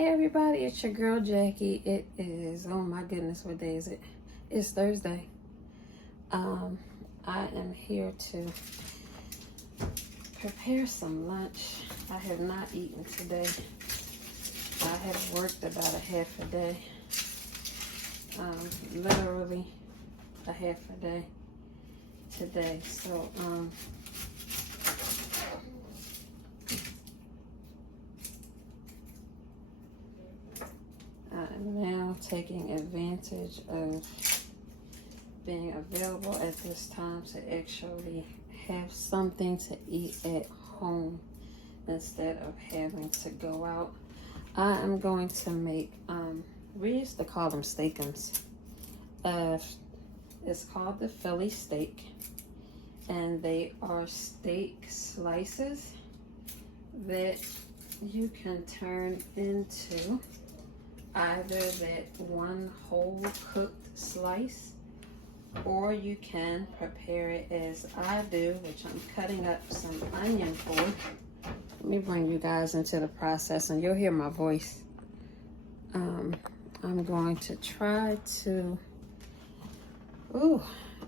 Hey everybody, it's your girl Jackie. It is, oh my goodness, what day is it? It's Thursday. I am here to prepare some lunch. I have not eaten today. I have worked about a half a day. Literally a half a day today. So, I'm now taking advantage of being available at this time to actually have something to eat at home instead of having to go out. I am going to make, we used to call them steakums. It's called the Philly steak, and they are steak slices that you can turn into either that one whole cooked slice, or you can prepare it as I do, which I'm cutting up some onion for. Let me bring you guys into the process and you'll hear my voice. I'm going to try to,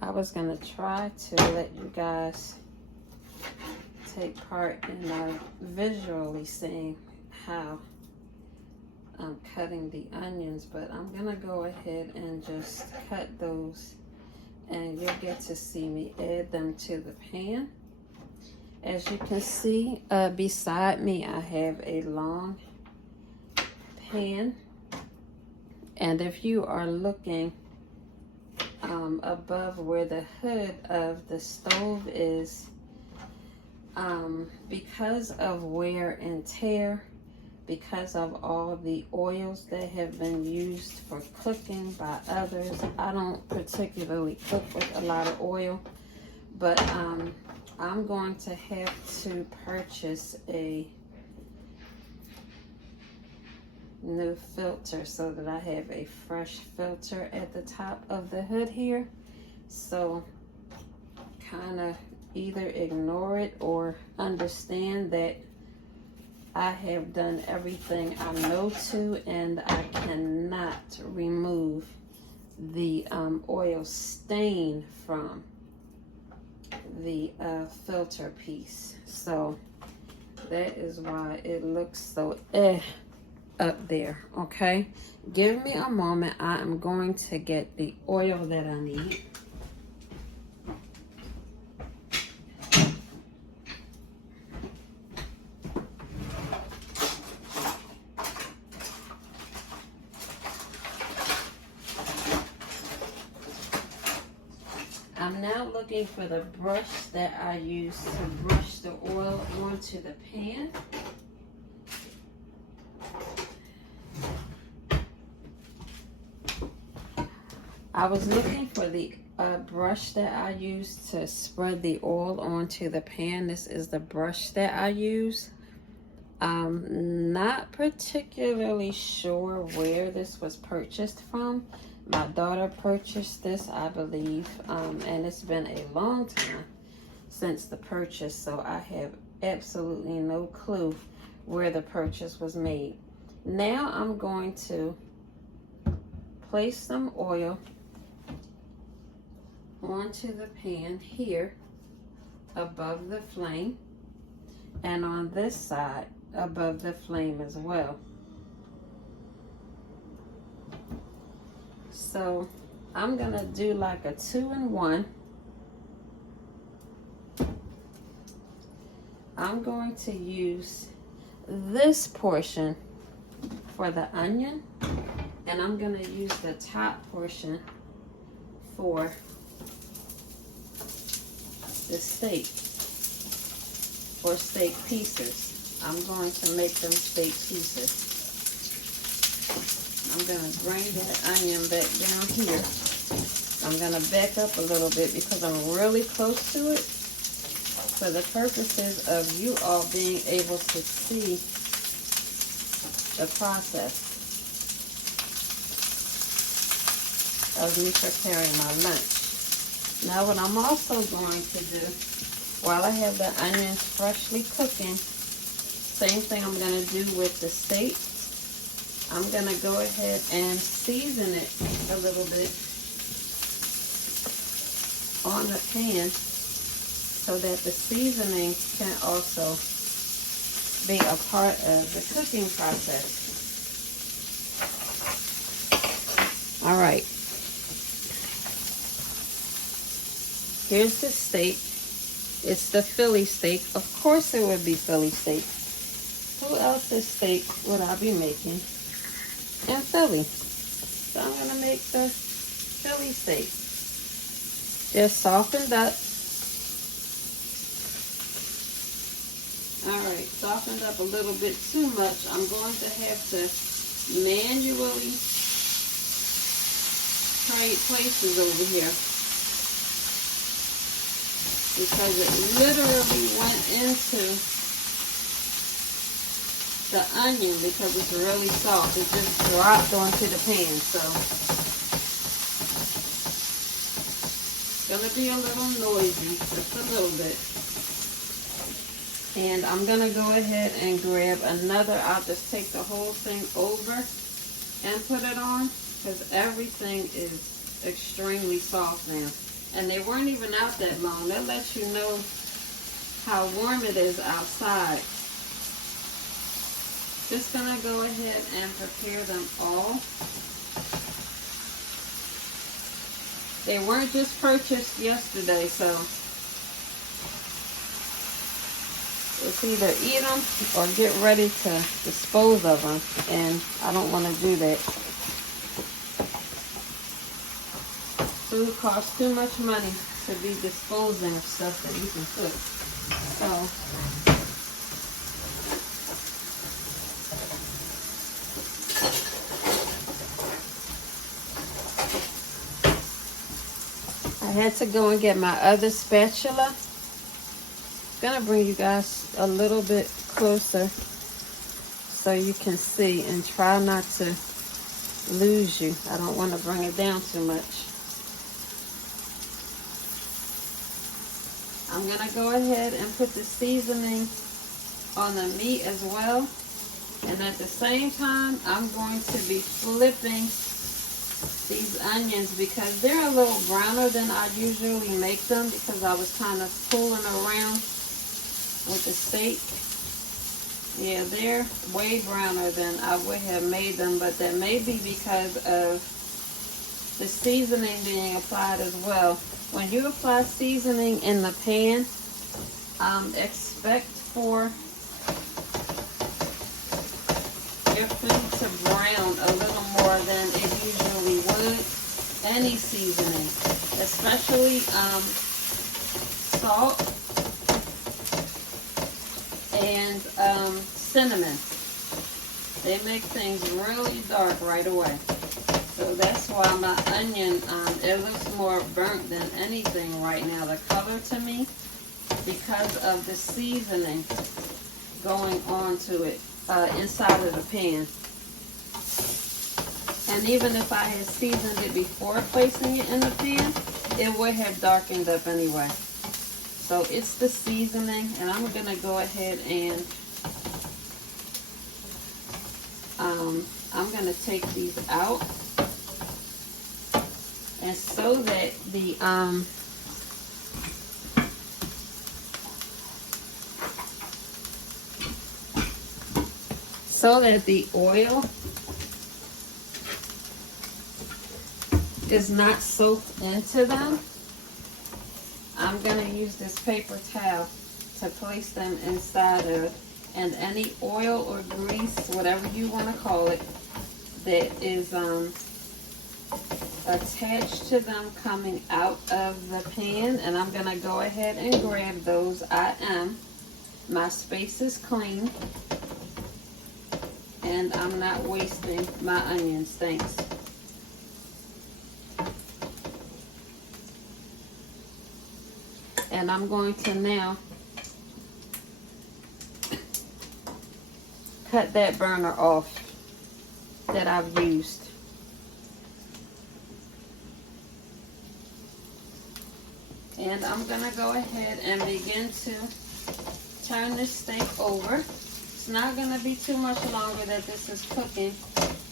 I was going to try to let you guys take part in visually seeing how I'm cutting the onions, but I'm gonna go ahead and just cut those and you'll get to see me add them to the pan. As you can see, beside me I have a long pan, and if you are looking above where the hood of the stove is, because of wear and tear, because of all the oils that have been used for cooking by others. I don't particularly cook with a lot of oil, but I'm going to have to purchase a new filter so that I have a fresh filter at the top of the hood here. So kind of either ignore it or understand that I have done everything I know to, and I cannot remove the oil stain from the filter piece. So that is why it looks so up there, okay? Give me a moment. I am going to get the oil that I need. I'm now looking for the brush that I use to brush the oil onto the pan. I was looking for the brush that I use to spread the oil onto the pan. This is the brush that I use. I'm not particularly sure where this was purchased from. My daughter purchased this, I believe, and it's been a long time since the purchase, so I have absolutely no clue where the purchase was made. Now I'm going to place some oil onto the pan here above the flame, and on this side above the flame as well. So I'm gonna do like a 2-in-1. I'm going to use this portion for the onion, and I'm gonna use the top portion for the steak, or steak pieces. I'm going to make them steak pieces. I'm going to bring that onion back down here. I'm going to back up a little bit because I'm really close to it, for the purposes of you all being able to see the process of me preparing my lunch. Now what I'm also going to do, while I have the onions freshly cooking, same thing I'm going to do with the steak. I'm gonna go ahead and season it a little bit on the pan so that the seasoning can also be a part of the cooking process. All right. Here's the steak. It's the Philly steak. Of course it would be Philly steak. Who else's steak would I be making in Philly? So I'm going to make the Philly steak. Just softened up. Alright, softened up a little bit too much. I'm going to have to manually trade places over here, because it literally went into the onion because it's really soft. It just dropped onto the pan, so it's gonna be a little noisy, just a little bit. And I'm gonna go ahead and grab another. I'll just take the whole thing over and put it on, because everything is extremely soft now. And they weren't even out that long. That lets you know how warm it is outside. Just gonna go ahead and prepare them all. They weren't just purchased yesterday, so it's either eat them or get ready to dispose of them, and I don't want to do that. Food costs too much money to be disposing of stuff that you can cook. So I had to go and get my other spatula. I'm gonna bring you guys a little bit closer so you can see, and try not to lose you. I don't want to bring it down too much. I'm gonna go ahead and put the seasoning on the meat as well, and at the same time I'm going to be flipping these onions because they're a little browner than I usually make them, because I was kind of fooling around with the steak. Yeah, they're way browner than I would have made them, but that may be because of the seasoning being applied as well. When you apply seasoning in the pan, expect for your food to brown a little more than it usually would. Any seasoning, especially salt and cinnamon. They make things really dark right away. So that's why my onion, it looks more burnt than anything right now, the color to me, because of the seasoning going onto it inside of the pan. And even if I had seasoned it before placing it in the pan, it would have darkened up anyway. So it's the seasoning, and I'm gonna go ahead and I'm gonna take these out, and so that the oil is not soaked into them, I'm going to use this paper towel to place them inside of, and any oil or grease, whatever you want to call it, that is attached to them coming out of the pan, and I'm going to go ahead and grab those. My space is clean, and I'm not wasting my onions. Thanks. And I'm going to now cut that burner off that I've used. And I'm going to go ahead and begin to turn this steak over it's not going to be too much longer that this is cooking.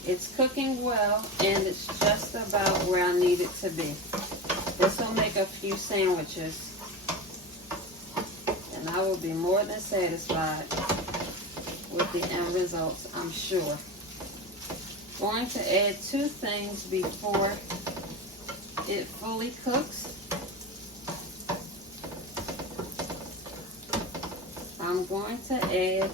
It's cooking well, and it's just about where I need it to be. This will make a few sandwiches, and I will be more than satisfied with the end results, I'm sure. Going to add 2 things before it fully cooks. I'm going to add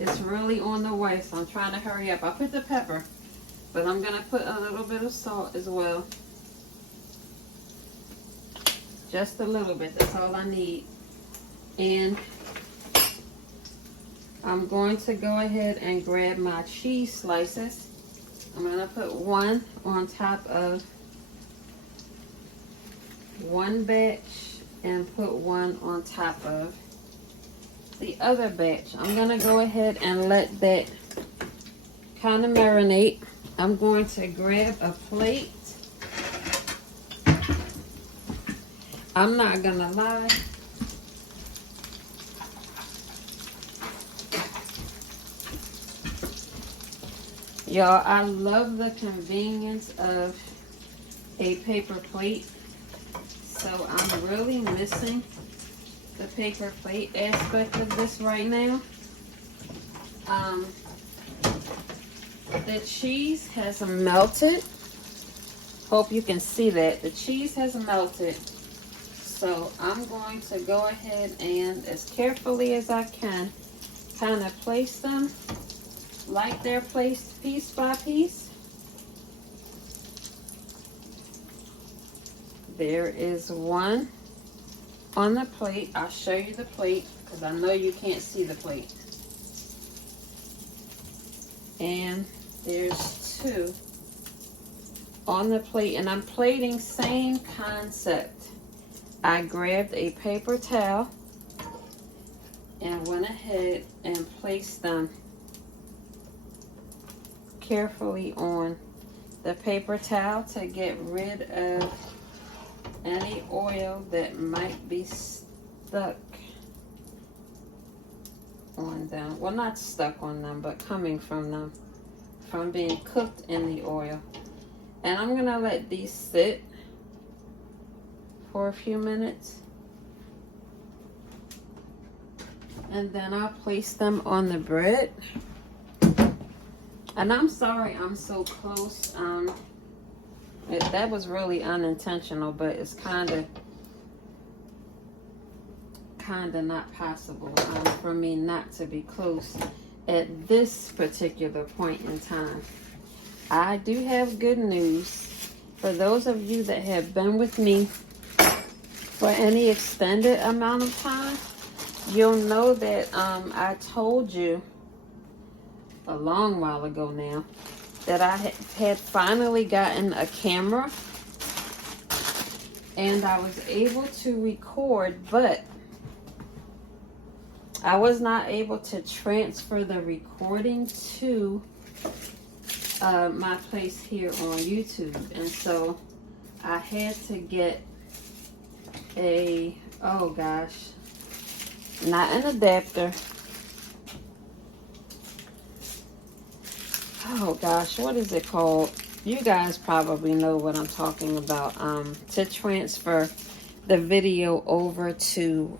it's really on the way, so I'm trying to hurry up. I put the pepper, but I'm going to put a little bit of salt as well. Just a little bit, that's all I need. And I'm going to go ahead and grab my cheese slices. I'm going to put one on top of one batch and put one on top of the other batch. I'm going to go ahead and let that kind of marinate. I'm going to grab a plate. I'm not going to lie. Y'all, I love the convenience of a paper plate. So I'm really missing the paper plate aspect of this right now. The cheese has melted. Hope you can see that. The cheese has melted. So I'm going to go ahead and, as carefully as I can, kind of place them like they're placed piece by piece. There is one on the plate. I'll show you the plate because I know you can't see the plate. And there's 2 on the plate, and I'm plating same concept. I grabbed a paper towel and went ahead and placed them carefully on the paper towel to get rid of any oil that might be stuck on them. Well, not stuck on them, but coming from them, from being cooked in the oil. And I'm gonna let these sit for a few minutes, and then I'll place them on the bread. And I'm sorry I'm so close. That was really unintentional, but it's kind of not possible for me not to be close at this particular point in time. I do have good news. For those of you that have been with me for any extended amount of time, you'll know that I told you a long while ago now that I had finally gotten a camera, and I was able to record, but I was not able to transfer the recording to my place here on YouTube. And so I had to get a, oh gosh, not an adapter. Oh gosh, what is it called? You guys probably know what I'm talking about. To transfer the video over to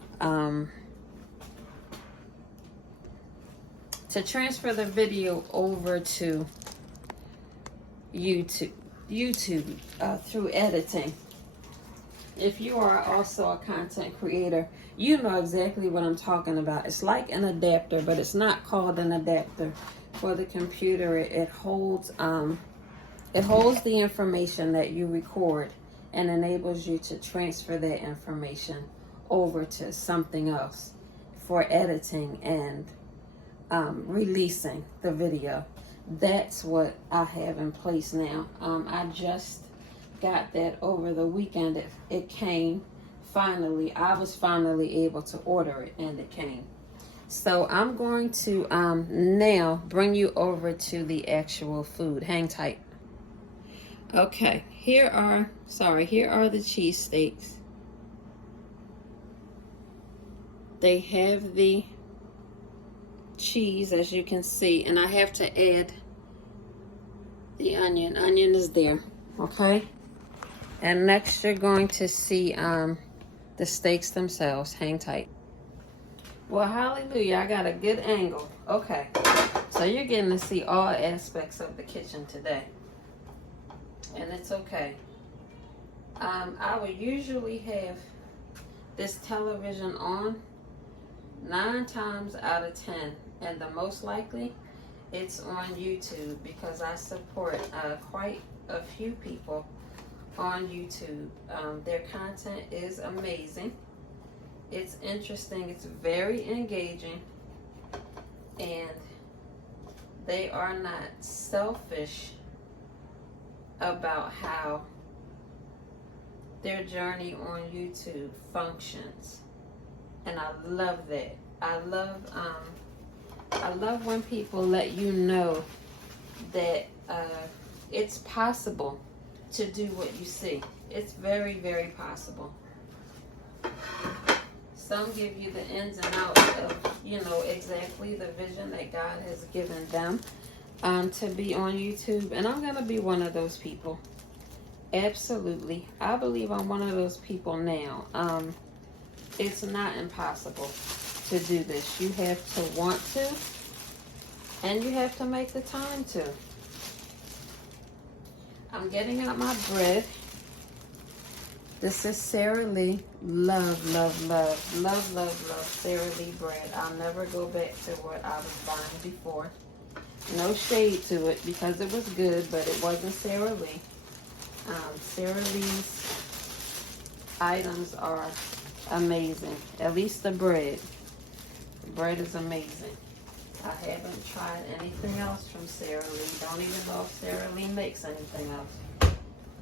YouTube through editing. If you are also a content creator, you know exactly what I'm talking about. It's like an adapter, but it's not called an adapter. For the computer, it holds the information that you record and enables you to transfer that information over to something else for editing and releasing the video. That's what I have in place now. I just got that over the weekend. It came finally. I was finally able to order it, and it came. So I'm going to now bring you over to the actual food. Hang tight. Okay, here are the cheesesteaks. They have the cheese, as you can see, and I have to add the onion. Onion is there, okay? And next you're going to see the steaks themselves. Hang tight. Well, hallelujah, I got a good angle. Okay, so you're getting to see all aspects of the kitchen today. And it's okay. I would usually have this television on 9 times out of 10, and the most likely it's on YouTube because I support quite a few people on YouTube. Their content is amazing. It's interesting. It's very engaging, and they are not selfish about how their journey on YouTube functions. And I love that. I love when people let you know that it's possible to do what you see. It's very, very possible. Some give you the ins and outs of, you know, exactly the vision that God has given them to be on YouTube. And I'm going to be one of those people. Absolutely. I believe I'm one of those people now. It's not impossible to do this. You have to want to, and you have to make the time to. I'm getting out my bread. This is Sara Lee. Love Sara Lee bread. I'll never go back to what I was buying before. No shade to it because it was good, but it wasn't Sara Lee. Sara Lee's items are amazing. At least the bread. The bread is amazing. I haven't tried anything else from Sara Lee. Don't even know if Sara Lee makes anything else.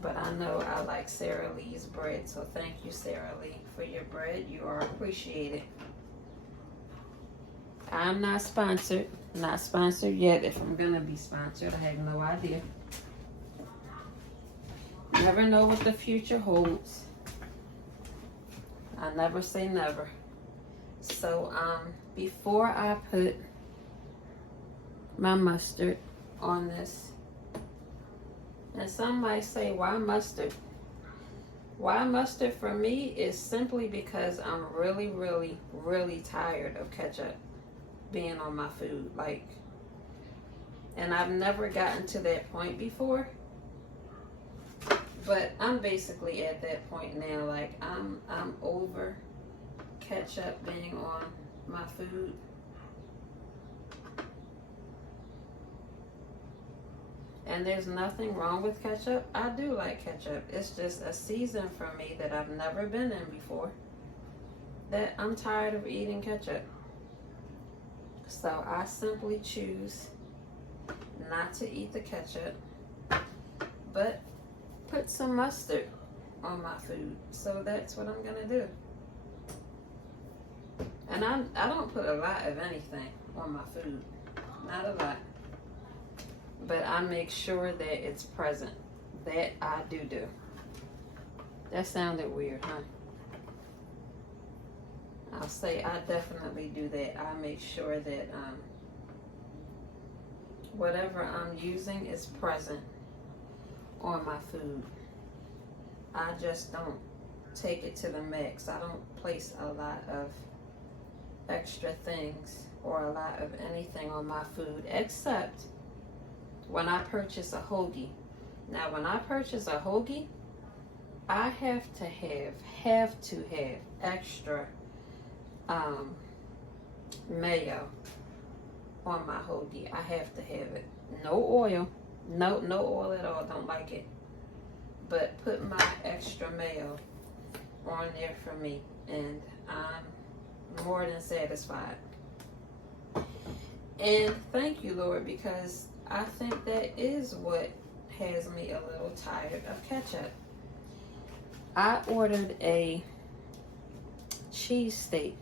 But I know I like Sara Lee's bread. So thank you, Sara Lee, for your bread. You are appreciated. I'm not sponsored. Not sponsored yet. If I'm going to be sponsored, I have no idea. Never know what the future holds. I never say never. So before I put my mustard on this, and some might say, why mustard? Why mustard for me is simply because I'm really, really, really tired of ketchup being on my food. Like, and I've never gotten to that point before. But I'm basically at that point now. Like, I'm over ketchup being on my food. And there's nothing wrong with ketchup. I do like ketchup. It's just a season for me that I've never been in before, that I'm tired of eating ketchup. So I simply choose not to eat the ketchup, but put some mustard on my food. So that's what I'm gonna do. And I don't put a lot of anything on my food. Not a lot. But I make sure that it's present. That I do. That sounded weird, huh? I'll say I definitely do that. I make sure that whatever I'm using is present on my food. I just don't take it to the max. I don't place a lot of extra things or a lot of anything on my food, except when I purchase a hoagie. Now, when I purchase a hoagie, I have to have extra mayo on my hoagie. I have to have it. No oil. No oil at all. Don't like it. But put my extra mayo on there for me, and I'm more than satisfied. And thank you, Lord, because I think that is what has me a little tired of ketchup. I ordered a cheesesteak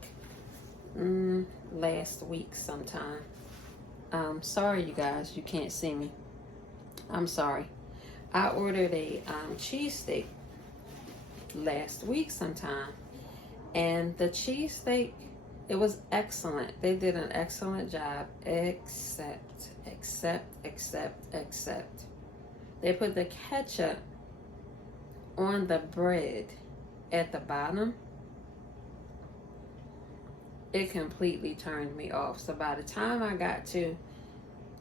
last week sometime. Sorry, you guys, you can't see me. I'm sorry. I ordered a cheesesteak last week sometime, and the cheesesteak, it was excellent. They did an excellent job, except they put the ketchup on the bread at the bottom. It completely turned me off. So by the time I got to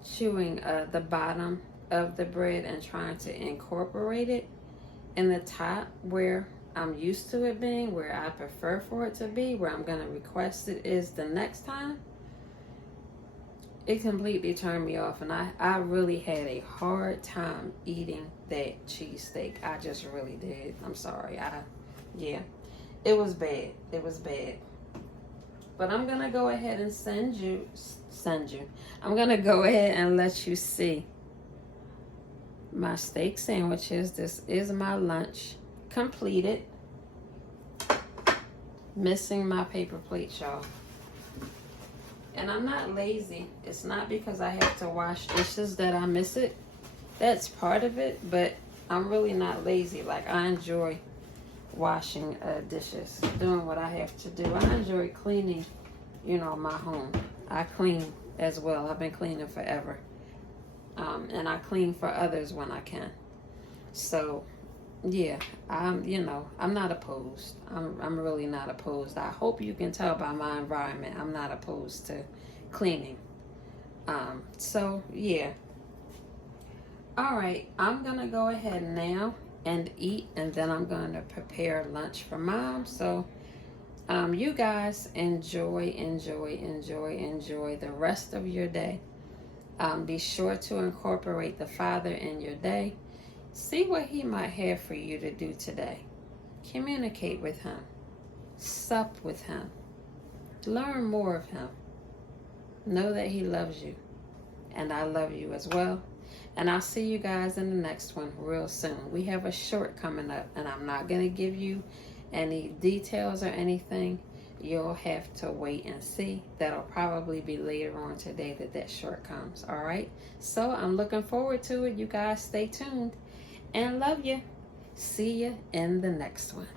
chewing the bottom of the bread and trying to incorporate it in the top where I'm used to it being, where I prefer for it to be, where I'm going to request it is the next time, it completely turned me off. And I really had a hard time eating that cheesesteak. I just really did. I'm sorry. Yeah, it was bad. It was bad. But I'm going to go ahead and send you. I'm going to go ahead and let you see my steak sandwiches. This is my lunch completed. Missing my paper plate, y'all. And I'm not lazy. It's not because I have to wash dishes that I miss it. That's part of it, but I'm really not lazy. Like, I enjoy washing dishes, doing what I have to do. I enjoy cleaning, my home. I clean as well. I've been cleaning forever. And I clean for others when I can. So, yeah, I'm not opposed. I'm really not opposed. I hope you can tell by my environment, I'm not opposed to cleaning. So, yeah. All right, I'm going to go ahead now and eat, and then I'm going to prepare lunch for Mom. So you guys enjoy the rest of your day. Be sure to incorporate the Father in your day. See what He might have for you to do today. Communicate with Him. Sup with Him. Learn more of Him. Know that He loves you, and I love you as well. And I'll see you guys in the next one real soon. We have a short coming up, and I'm not going to give you any details or anything. You'll have to wait and see. That'll probably be later on today that short comes. All right? So I'm looking forward to it. You guys stay tuned, and love you. See you in the next one.